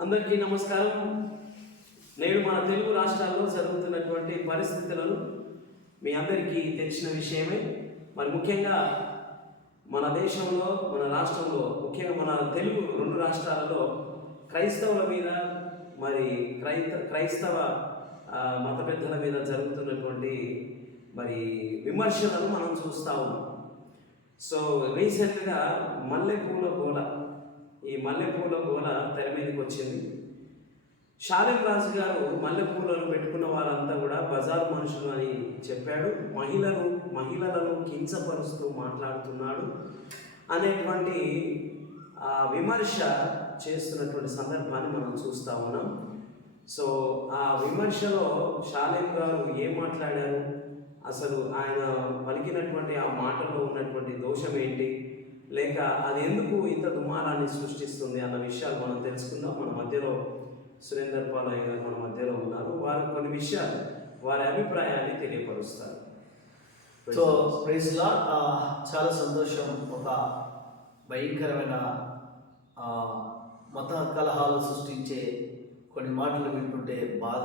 అందరికీ నమస్కారం. నేడు మన తెలుగు రాష్ట్రాల్లో జరుగుతున్నటువంటి పరిస్థితులను మీ అందరికీ తెలిసిన విషయమే. మరి ముఖ్యంగా మన దేశంలో, మన రాష్ట్రంలో, ముఖ్యంగా మన తెలుగు రెండు రాష్ట్రాలలో క్రైస్తవుల మీద, మరి క్రైస్తవ మత పెద్దల మీద జరుగుతున్నటువంటి మరి విమర్శలను మనం చూస్తూ ఉన్నాం. సో రీసెంట్గా ఈ మల్లెపూల గోల తెర మీదకి వచ్చింది. షాలేం రాజు గారు మల్లెపూలను పెట్టుకున్న వారంతా కూడా బజారు మనుషులు అని చెప్పాడు, మహిళలను కించపరుస్తూ మాట్లాడుతున్నాడు అనేటువంటి విమర్శ చేస్తున్నటువంటి సందర్భాన్ని మనం చూస్తూ ఉన్నాం. సో ఆ విమర్శలో షాలేం గారు ఏం మాట్లాడారు, అసలు ఆయన పలికినటువంటి ఆ మాటలో ఉన్నటువంటి దోషం ఏంటి, లేక అది ఎందుకు ఇంత దుమారాన్ని సృష్టిస్తుంది అన్న విషయాలు మనం తెలుసుకుందాం. మన మధ్యలో సురేందర్ పాలయ్య గారు మన మధ్యలో ఉన్నారు. వారు కొన్ని విషయాలు, వారి అభిప్రాయాన్ని తెలియపరుస్తారు. సో ప్రైజ్ లార్డ్, చాలా సంతోషం. ఒక భయంకరమైన మత కలహాలు సృష్టించే కొన్ని మాటలు వింటుంటే బాధ,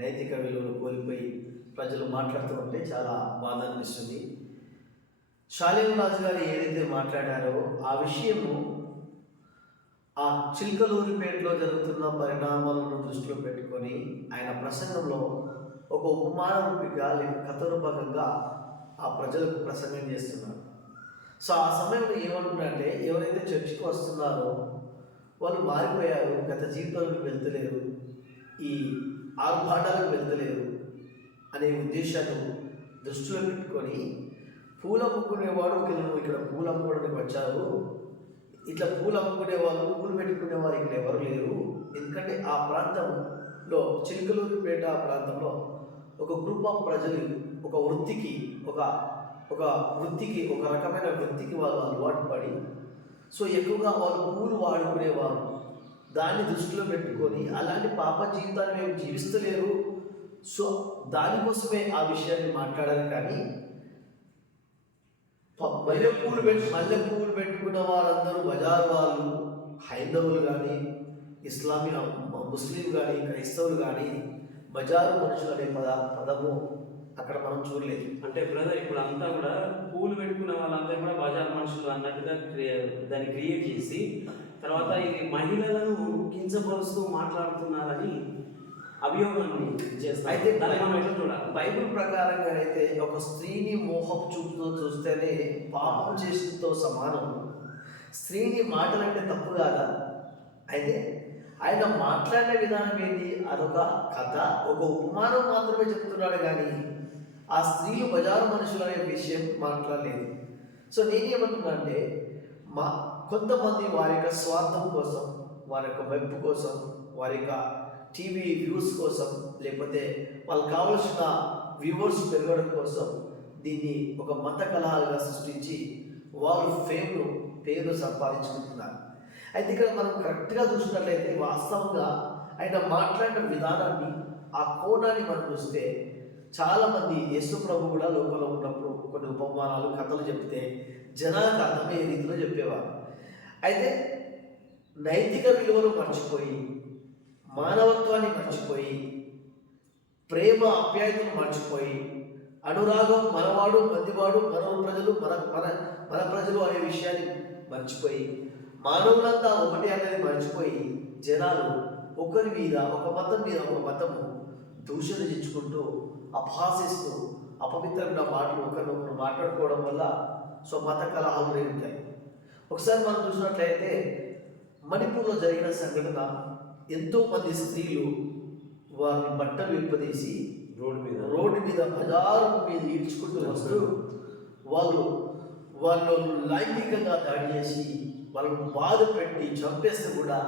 నైతిక విలువలు కోల్పోయి ప్రజలు మాట్లాడుతూ ఉంటే చాలా బాధ అనిపిస్తుంది. షాలేం రాజు గారు ఏదైతే మాట్లాడారో ఆ విషయము ఆ చిల్కలూరిపేటలో జరుగుతున్న పరిణామాలను దృష్టిలో పెట్టుకొని ఆయన ప్రసంగంలో ఒక ఉపమాన రూపిగా లేక కథ రూపకంగా ఆ ప్రజలకు ప్రసంగం చేస్తున్నారు. సో ఆ సమయంలో ఏమంటున్నారంటే, ఎవరైతే చర్చికి వస్తున్నారో వాళ్ళు మారిపోయారు, గత జీవితాలకు వెళ్తలేరు, ఈ ఆర్భాటాలకు వెళ్తలేరు అనే ఉద్దేశాన్ని దృష్టిలో పెట్టుకొని పూలు అమ్ముకునేవాడు ఇక్కడ పూలు అమ్ముకోవడానికి వచ్చారు, ఇట్లా పూలు అమ్ముకునే వాళ్ళు, పూలు పెట్టుకునే వారు ఇక్కడ ఎవరు లేరు. ఎందుకంటే ఆ ప్రాంతంలో, చిలుకలూరిపేట ప్రాంతంలో ఒక గ్రూప్ ఆఫ్ ప్రజలు ఒక వృత్తికి ఒక రకమైన వృత్తికి వాళ్ళు అలవాటు పడి, సో ఎక్కువగా వాళ్ళు పూలు వాడుకునేవారు. దాన్ని దృష్టిలో పెట్టుకొని అలాంటి పాప జీవితాన్ని మేము జీవిస్తలేరు, సో దానికోసమే ఆ విషయాన్ని మాట్లాడారు. కానీ మల్లెపూలు పెట్టుకున్న వారందరూ బజారు వాళ్ళు, హైందవులు కానీ, ముస్లిం కానీ, క్రైస్తవులు కానీ బజారు మనుషులు అనే పదము అక్కడ మనం చూడలేదు. అంటే బ్రదర్, ఇప్పుడు అంతా కూడా పూలు పెట్టుకున్న వాళ్ళంతా కూడా బజారు మనుషులు అన్నట్టుగా దాన్ని క్రియేట్ చేసి, తర్వాత ఇది మహిళలను కించపరుస్తూ మాట్లాడుతున్నారని అభియోగాన్ని చేస్తారు. అయితే మనం ఎట్లా చూడాలి? బైబిల్ ప్రకారంగా అయితే ఒక స్త్రీని మోహపు చూపుతో చూస్తేనే పాపం చేసినతో సమానం. స్త్రీని మాటలంటే తప్పు కాదా? అయితే ఆయన మాట్లాడే విధానం ఏంటి? అదొక కథ, ఒక ఉపమానం మాత్రమే చెప్తున్నాడు, కానీ ఆ స్త్రీలు బజారు మనుషులు అనే విషయం మాట్లాడలేదు. సో నేనేమంటున్నా అంటే, కొంతమంది వారి యొక్క స్వార్థం కోసం, వారి యొక్క మెప్పు కోసం, వారి యొక్క టీవీ వ్యూస్ కోసం, లేకపోతే వాళ్ళకి కావాల్సిన వ్యూవర్స్ పెరగడం కోసం దీన్ని ఒక మత కలహాలుగా సృష్టించి వారు పేరు సంపాదించుకుంటున్నారు. అయితే ఇక్కడ మనం కరెక్ట్గా చూసినట్లయితే వాస్తవంగా ఆయన మాట్లాడిన విధానాన్ని, ఆ కోణాన్ని మనం చూస్తే చాలామంది యేసు ప్రభు కూడా లోకంలో ఉన్నప్పుడు కొన్ని ఉపమానాలు, కథలు చెప్తే జనాలకు అర్థమయ్యే రీతిలో చెప్పేవారు. అయితే నైతిక విలువలు మర్చిపోయి, మానవత్వాన్ని మర్చిపోయి, ప్రేమ ఆప్యాయతను మర్చిపోయి, అనురాగం మనవాడు మందివాడు మన ప్రజలు అనే విషయాన్ని మర్చిపోయి, మానవులంతా ఒకటి అనేది మర్చిపోయి, జనాలు ఒకరి మీద, ఒక మతం మీద ఒక మతము దూషణించుకుంటూ, అపహాసిస్తూ, అపవిత్రమైన మాటలు ఒకరినొకరు మాట్లాడుకోవడం వల్ల సో మత కలహాలు రేగుతాయి. ఒకసారి మనం చూసినట్లయితే మణిపూర్లో జరిగిన సంఘటన, ఎంతోమంది స్త్రీలు వారిని బట్టలు విప్పదీసి రోడ్డు మీద బజారు మీద ఈడ్చుకుంటూ వస్తూ వాళ్ళు లైంగికంగా దాడి చేసి వాళ్ళను బాధ పెట్టి చంపేస్తే కూడా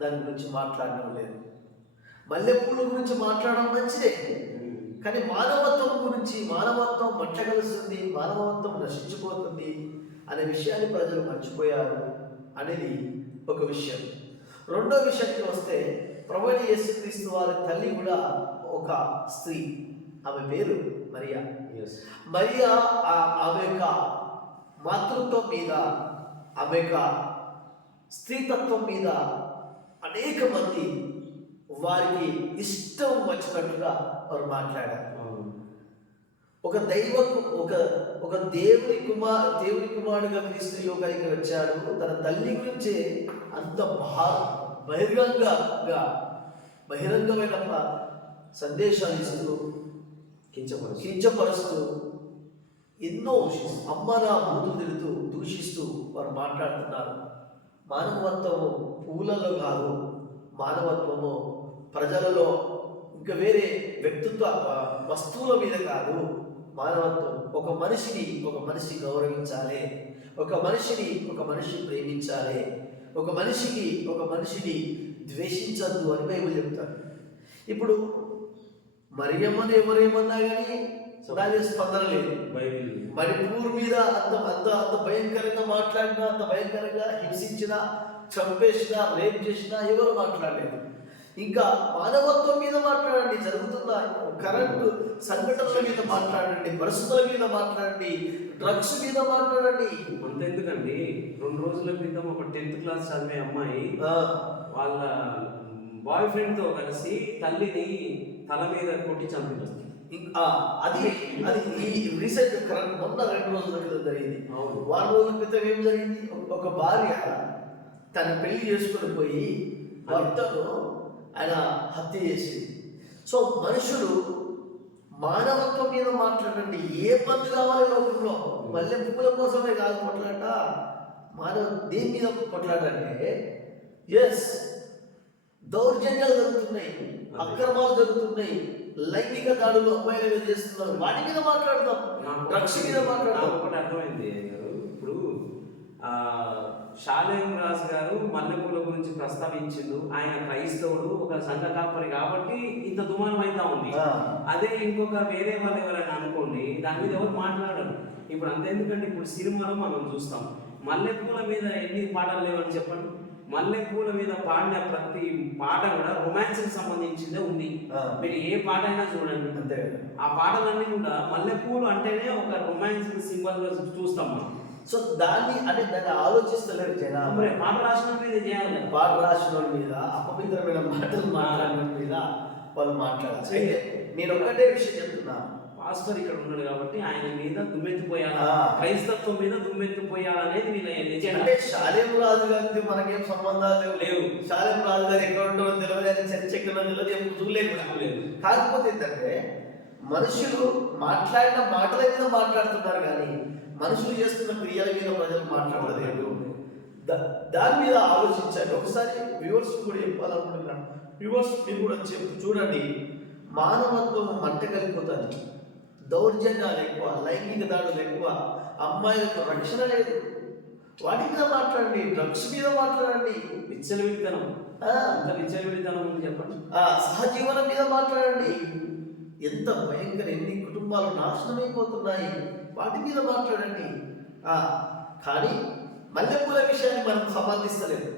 దాని గురించి మాట్లాడడం లేదు. మల్లెపూల గురించి మాట్లాడడం మంచిదే, కానీ మానవత్వం మట్టగలుస్తుంది, మానవత్వం నశించిపోతుంది అనే విషయాన్ని ప్రజలు మర్చిపోయారు అనేది ఒక విషయం. రెండో విషయానికి వస్తే, ప్రభువైన యేసుక్రీస్తు వారి తల్లి కూడా ఒక స్త్రీ, ఆమె పేరు మరియా. ఆమె యొక్క మాతృత్వం మీద, ఆమె యొక్క స్త్రీతత్వం మీద అనేక మంది వారికి ఇష్టం వచ్చినట్టుగా వారు మాట్లాడారు. అవును. ఒక ఒక ఒక దేవుని కుమారుడుగా క్రీస్తు యోగానికి వచ్చాడు. తన తల్లి గురించే అంత బహిరంగమైన సందేశాలు ఇస్తూ కించపరుస్తూ ఎన్నో అమ్మనా బూతులు తిడుతూ దూషిస్తూ వారు మాట్లాడుతున్నారు. మానవత్వము పూలలో కాదు, మానవత్వము ప్రజలలో ఇంకా వేరే వ్యక్తిత్వ వస్తువుల మీద కాదు. మానవత్వం ఒక మనిషి గౌరవించాలి, ఒక మనిషి ప్రేమించాలి, ఒక మనిషిని ద్వేషించద్దు అని బైబిల్ చెప్తారు. ఇప్పుడు మరియమ్మని ఎవరేమన్నా కానీ దాని స్పందన లేదు. మణిపూర్ మీద అంత భయంకరంగా మాట్లాడినా, అంత భయంకరంగా హింసించినా, చంపేసినా, రేప్ చేసినా ఎవరు మాట్లాడలేదు. ఇంకా మానవత్వం మీద మాట్లాడండి, జరుగుతున్న కరెంటు సంఘటనల మీద మాట్లాడండి, పరిస్థితుల మీద మాట్లాడండి, డ్రగ్స్ మీద మాట్లాడండి. అంతెందుకండి, 2 రోజుల క్రితం ఒక 10th క్లాస్ చదివే అమ్మాయి వాళ్ళ బాయ్ ఫ్రెండ్ తో కలిసి తల్లిని తల మీద కొట్టి చంపింది. అది ఈ రీసెంట్ కరెంట్ మొన్న 2 రోజుల క్రితం జరిగింది. 1 రోజుల క్రితం ఏం జరిగింది? ఒక భార్య తన పెళ్లి చేసుకొని పోయి భర్తను ఆయన హత్య చేసింది. సో మనుషులు మానవత్వం మీద మాట్లాడండి. ఏ పనులు కావాలి లోకంలో? మళ్ళీ పువ్వుల కోసమే కాదు కొట్లాట. దేని మీద కొట్లాడంటే దౌర్జన్యాలు జరుగుతున్నాయి, అక్రమాలు జరుగుతున్నాయి, లైంగిక దాడులు అమ్మాయిల మీద చేస్తున్నారు, వాటి మీద మాట్లాడదాం, డ్రగ్స్ మీద మాట్లాడదాం. ఒకటి అర్థమైంది. ఇప్పుడు షాలేం రాజు గారు మల్లెపూల గురించి ప్రస్తావించిండు. ఆయన క్రైస్తవుడు, ఒక సంఘ కాపరి కాబట్టి ఇంత దుమానం అవుతా ఉంది. అదే ఇంకొక వేరే వాళ్ళు ఎవరైనా అనుకోండి, దాని మీద ఎవరు మాట్లాడరు. ఇప్పుడు అంతెందుకంటే, ఇప్పుడు సినిమాలో మనం చూస్తాం, మల్లెపూల మీద ఎన్ని పాటలు లేవని చెప్పండి. మల్లెపూల మీద పాడిన ప్రతి పాట కూడా రొమాన్స్ కి సంబంధించిందే ఉంది. మీరు ఏ పాట అయినా చూడండి, అంతే. ఆ పాటలన్నీ కూడా మల్లెపూలు అంటేనే ఒక రొమాన్స్ సింబల్ గా చూస్తాం మనం. సో దాన్ని ఆలోచిస్తలేరు జనాలు. పాట రాసిన మీద చేయాలి, పాట రాసిన మీద అపవిత్రమైన మాటలు మాట్లాడడం మీద వాళ్ళు మాట్లాడాలి. నేను ఒకటే విషయం చెప్తున్నా, పాస్టర్ ఇక్కడ ఉన్నాడు కాబట్టి ఆయన మీద దుమ్మెత్తిపోయాలా, క్రైస్తత్వం మీద దుమ్మెత్తిపోయాలనేది వీళ్ళ ఎజెండా. అంటే షాలేం రాజు గారికి మనకేం సంబంధాలు లేవు. షాలేం రాజు గారు ఎక్కడ ఉంటారో తెలియదు, ఆయన చర్చ ఎక్కడ తెలియదు, ఎప్పుడు చూడలేదు. కాకపోతే ఏంటంటే, మనుషులు మాట్లాడిన మాటల మీద మాట్లాడుతున్నారు కానీ మనుషులు చేస్తున్న క్రియల మీద ప్రజలు మాట్లాడలేదు. దాని మీద ఆలోచించండి. ఒకసారి వ్యూవర్స్ కూడా చెప్పాలనుకుంటున్నాను. వ్యూవర్స్ మీరు కూడా చూడండి, మానవత్వం మంట కలిగిపోతుంది. దౌర్జన్యాలు ఎక్కువ, లైంగిక దాడులు ఎక్కువ, అమ్మాయిలకు రక్షణ లేదు. వాటి మీద మాట్లాడండి, డ్రగ్స్ మీద మాట్లాడండి, విచ్చలవిడితనం చెప్పండి, సహజీవనం మీద మాట్లాడండి. ఎంత భయంకర, ఎన్ని కుటుంబాలు నాశనం అయిపోతున్నాయి, వాటి మీద మాట్లాడండి. కానీ మల్లెపూల విషయాన్ని మనం సమర్థిస్తలేము.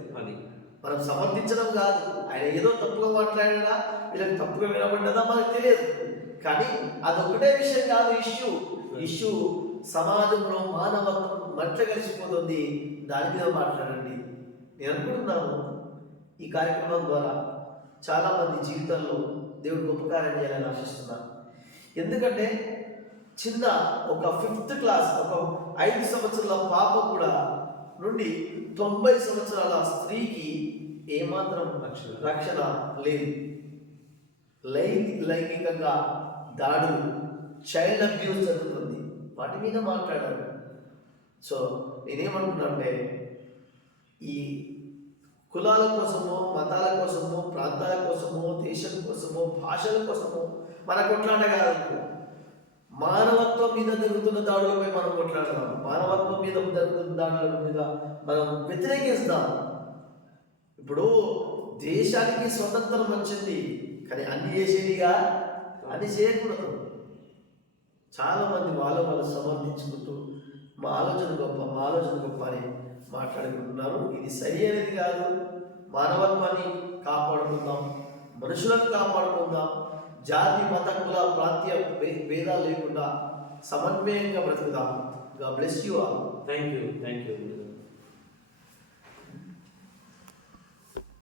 మనం సమర్థించడం కాదు, ఆయన ఏదో తప్పుగా మాట్లాడినా వీళ్ళకి తప్పుగా వినబడ్డదా మనకు తెలియదు. కానీ అదొకటే విషయం కాదు. ఇష్యూ సమాజంలో మానవత్వం మంట కలిసిపోతుంది, దాని మీద మాట్లాడండి. నేను అనుకుంటున్నాను, ఈ కార్యక్రమం ద్వారా చాలామంది జీవితంలో దేవుడు గొప్ప కార్యం చేయాలని ఆశిస్తున్నాను. ఎందుకంటే చిన్న ఒక 5th క్లాస్, ఒక 5 సంవత్సరాల పాప కూడా నుండి 90 సంవత్సరాల స్త్రీకి ఏమాత్రం రక్షణ లేదు. లైంగికంగా దాడులు, చైల్డ్ అబ్యూస్ జరుగుతుంది, వాటి మీద మాట్లాడారు. సో నేనేమంటున్నానంటే, ఈ కులాల కోసమో, మతాల కోసమో, ప్రాంతాల కోసమో, దేశం కోసమో, భాషల కోసమో మన కొట్లాట కాదు. మానవత్వం మీద జరుగుతున్న దాడులపై మనం కొట్లాడదాం. మానవత్వం మీద జరుగుతున్న దాడుల మీద మనం వ్యతిరేకిస్తాం. ఇప్పుడు దేశానికి స్వతంత్రం వచ్చింది, కానీ అన్ని చేసేదిగా అది చేయకూడదు. చాలామంది వాళ్ళు సమర్థించుకుంటూ మా ఆలోచన గొప్ప అని మాట్లాడుకుంటున్నారు. ఇది సరి అనేది కాదు. మానవత్వాన్ని కాపాడుకుందాం, మనుషులను కాపాడుకుందాం. జాతి, మత, కుల, ప్రాంతీయ భేదాలు లేకుండా సమన్వయంగా బ్రతుకుదాం. God bless you all. Thank you.